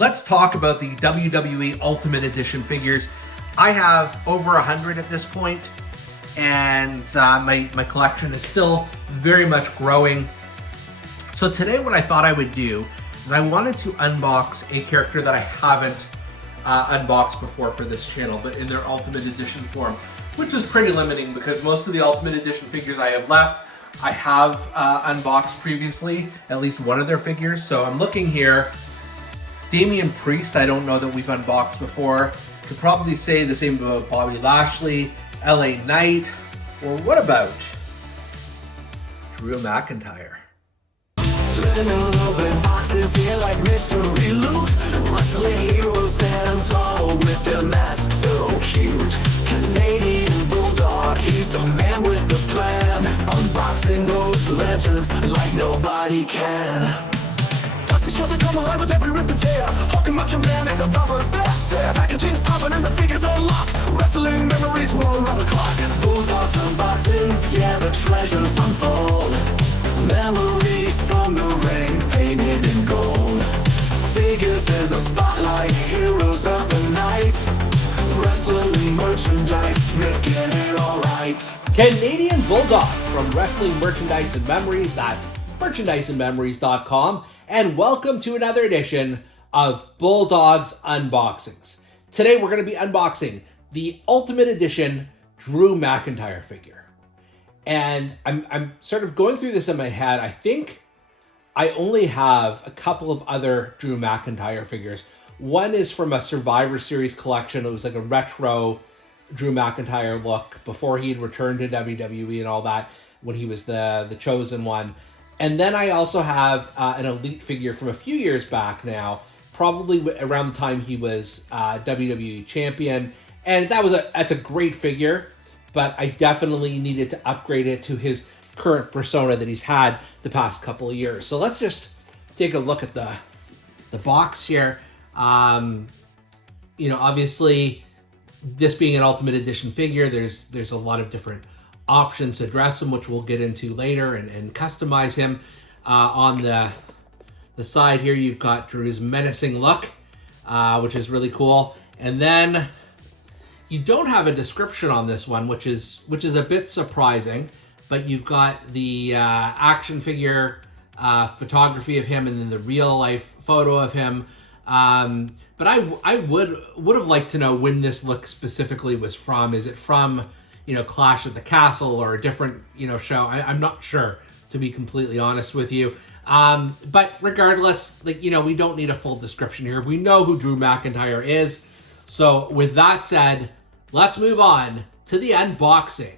Let's talk about the WWE Ultimate Edition figures. I have over 100 at this point, and my collection is still very much growing. So today what I thought I would do is I wanted to unbox a character that I haven't unboxed before for this channel, but in their Ultimate Edition form, which is pretty limiting because most of the Ultimate Edition figures I have left, I have unboxed previously, at least one of their figures. So I'm looking here. Damian Priest, I don't know that we've unboxed before. Could probably say the same about Bobby Lashley, LA Knight, or what about Drew McIntyre? Boxes here like mystery loot. Wrestling heroes stand tall with their masks so cute. Canadian Bulldog, he's the man with the plan. Unboxing those legends like nobody can. Dusty shows that come alive with every rip and tear. Hulking Macho Man is a rubber back tear. Packaging's popping and the figures unlock. Wrestling memories roll around the clock. Bulldogs unboxes, yeah, the treasures unfold. Memories from the ring, painted in gold. Figures in the spotlight, heroes of the night. Wrestling merchandise, making it alright. Canadian Bulldog from Wrestling Merchandise and Memories. That's merchandiseandmemories.com. And welcome to another edition of Bulldog's Unboxings. Today we're going to be unboxing the Ultimate Edition Drew McIntyre figure. And I'm sort of going through this in my head. I think I only have a couple of other Drew McIntyre figures. One is from a Survivor Series collection. It was like a retro Drew McIntyre look before he had returned to WWE and all that, when he was the chosen one. And then I also have an Elite figure from a few years back now, probably around the time he was WWE champion. And that's a great figure, but I definitely needed to upgrade it to his current persona that he's had the past couple of years. So let's just take a look at the box here. Obviously, this being an Ultimate Edition figure, there's a lot of different options to dress him, which we'll get into later, and customize him. On the side here, you've got Drew's menacing look, which is really cool. And then you don't have a description on this one, which is a bit surprising, but you've got the action figure photography of him and then the real life photo of him. But I would have liked to know when this look specifically was from. Is it from Clash at the Castle or a different show? I'm not sure, to be completely honest with you. But regardless, we don't need a full description here. We know who Drew McIntyre is. So with that said, let's move on to the unboxing.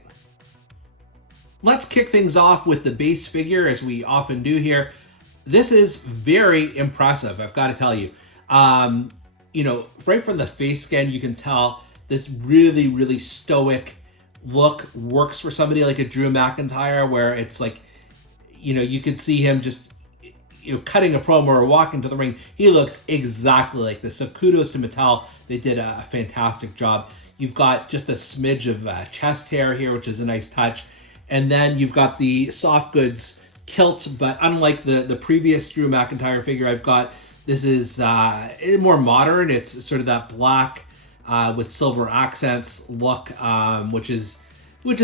Let's kick things off with the base figure, as we often do here. This is very impressive, I've got to tell you. Right from the face scan, you can tell this really, really stoic look works for somebody like a Drew McIntyre, where it's like, you could see him just cutting a promo or walking to the ring. He looks exactly like this. So kudos to Mattel. They did a fantastic job. You've got just a smidge of chest hair here, which is a nice touch. And then you've got the soft goods kilt, but unlike the previous Drew McIntyre figure I've got, this is more modern. It's sort of that black with silver accents look, which is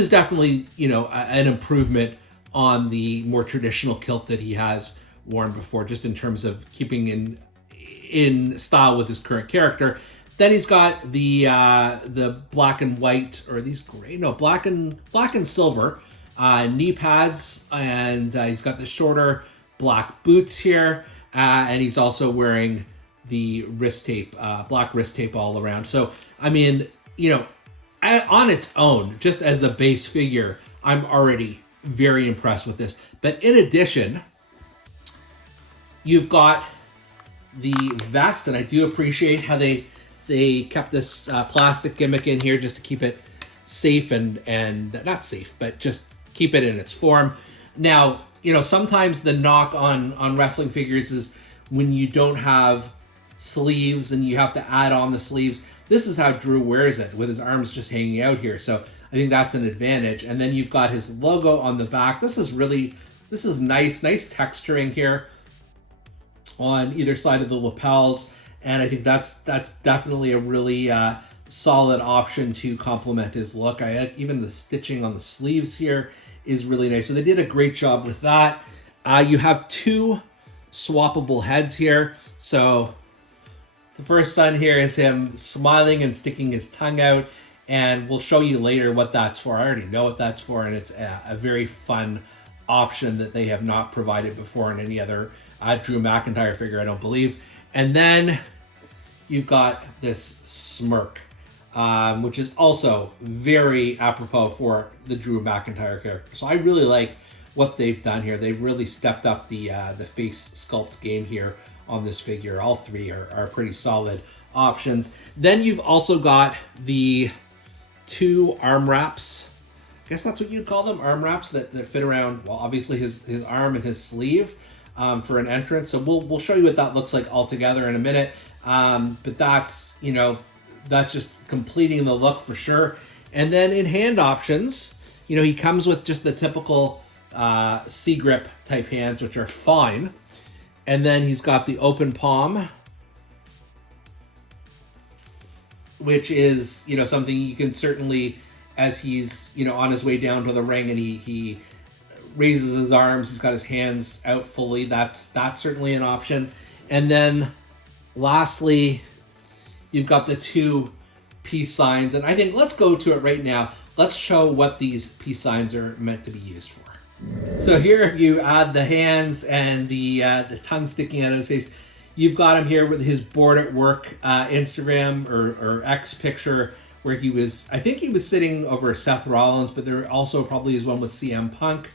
definitely an improvement on the more traditional kilt that he has worn before, just in terms of keeping in style with his current character. Then he's got the black and white, or these gray, no, black and silver knee pads, and he's got the shorter black boots here, and he's also wearing the wrist tape, black wrist tape all around. So, I mean, on its own, just as the base figure, I'm already very impressed with this. But in addition, you've got the vest, and I do appreciate how they kept this plastic gimmick in here just to keep it safe and not safe, but just keep it in its form. Now, sometimes the knock on wrestling figures is when you don't have sleeves and you have to add on the sleeves. This is how Drew wears it, with his arms just hanging out here. So I think that's an advantage. And then you've got his logo on the back. This is nice texturing here on either side of the lapels. and I think that's definitely a really solid option to complement his look. Even the stitching on the sleeves here is really nice. So they did a great job with that. You have 2 swappable heads here. So the first one here is him smiling and sticking his tongue out, and we'll show you later what that's for. I already know what that's for, and it's a very fun option that they have not provided before in any other Drew McIntyre figure, I don't believe. And then you've got this smirk, which is also very apropos for the Drew McIntyre character. So I really like what they've done here. They've really stepped up the face sculpt game here on this figure. All 3 are pretty solid options. Then you've also got the 2 arm wraps. I guess that's what you'd call them, arm wraps that fit around, well, obviously his arm and his sleeve for an entrance. So we'll show you what that looks like all together in a minute. But that's, that's just completing the look for sure. And then in hand options, he comes with just the typical C-grip type hands, which are fine. And then he's got the open palm, which is, something you can certainly, as he's, on his way down to the ring and he raises his arms, he's got his hands out fully. That's certainly an option. And then lastly, you've got the 2 peace signs. And I think let's go to it right now. Let's show what these peace signs are meant to be used for. So here, if you add the hands and the tongue sticking out of his face, you've got him here with his bored at work Instagram or X picture where I think he was sitting over Seth Rollins, but there also probably is one with CM Punk.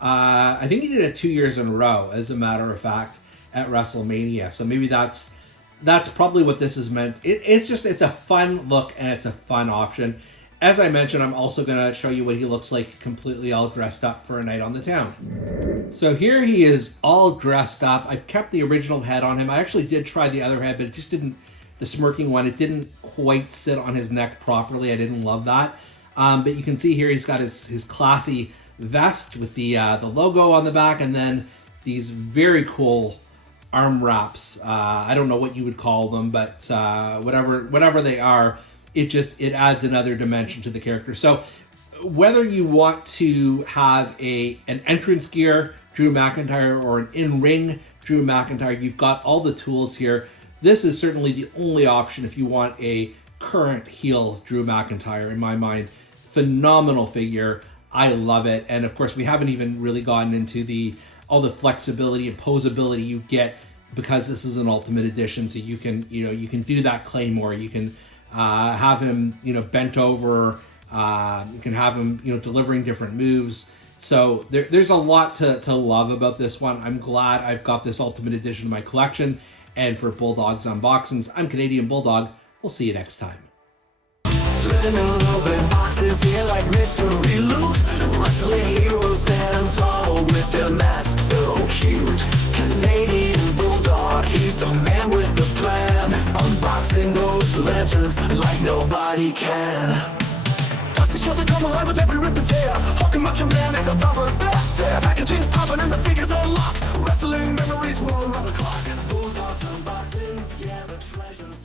I think he did it 2 years in a row, as a matter of fact, at WrestleMania. So maybe that's probably what this is meant. It's a fun look and it's a fun option. As I mentioned, I'm also going to show you what he looks like completely all dressed up for a night on the town. So here he is all dressed up. I've kept the original head on him. I actually did try the other head, but it just didn't, the smirking one, it didn't quite sit on his neck properly. I didn't love that. But you can see here he's got his classy vest with the logo on the back, and then these very cool arm wraps. I don't know what you would call them, but whatever they are, it adds another dimension to the character. So whether you want to have an entrance gear Drew McIntyre or an in-ring Drew McIntyre, you've got all the tools here. This is certainly the only option if you want a current heel Drew McIntyre, in my mind. Phenomenal figure. I love it. And of course, we haven't even really gotten into all the flexibility and posability you get because this is an Ultimate Edition. So you can do that Claymore. You can have him, bent over. You can have him, delivering different moves. So there's a lot to love about this one. I'm glad I've got this Ultimate Edition in my collection. And for Bulldog's Unboxings, I'm Canadian Bulldog. We'll see you next time. Flipping open boxes here like mystery loot. Wrestling heroes stand tall with their masks so cute. Canadian Bulldog, he's the man with the plan. Unboxing those legends like nobody can. Dusty shows that come alive with every rip and tear. Hulking Macho Man is on top of that. Packaging's popping and the figures unlocked. Wrestling memories roll around the clock. Bulldog's Unboxings, yeah, the treasures.